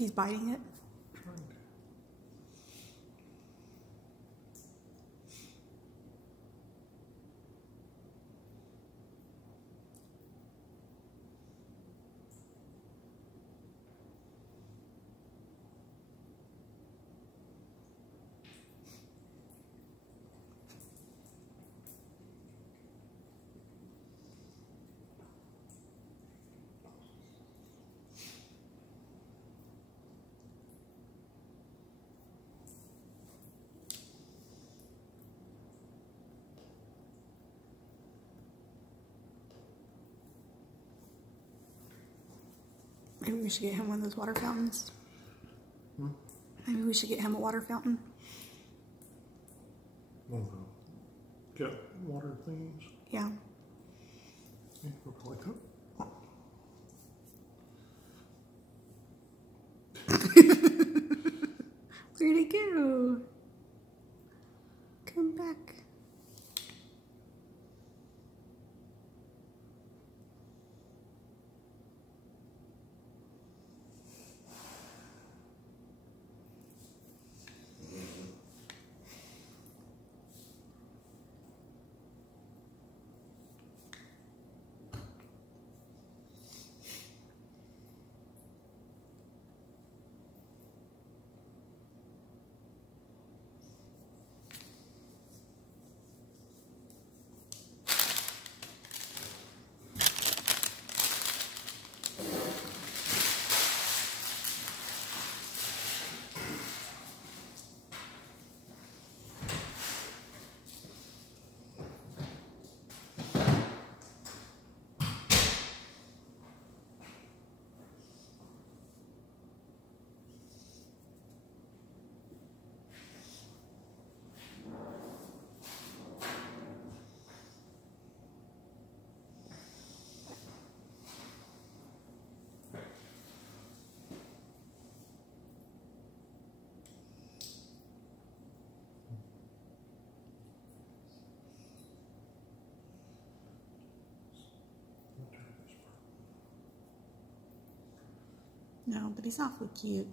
He's biting it. Trying to. Maybe we should get him one of those water fountains. Hmm? Maybe we should get him a water fountain. One of the get water things. Yeah. Yeah, we'll probably cook. Where'd he go? Come back. No, but he's awfully cute.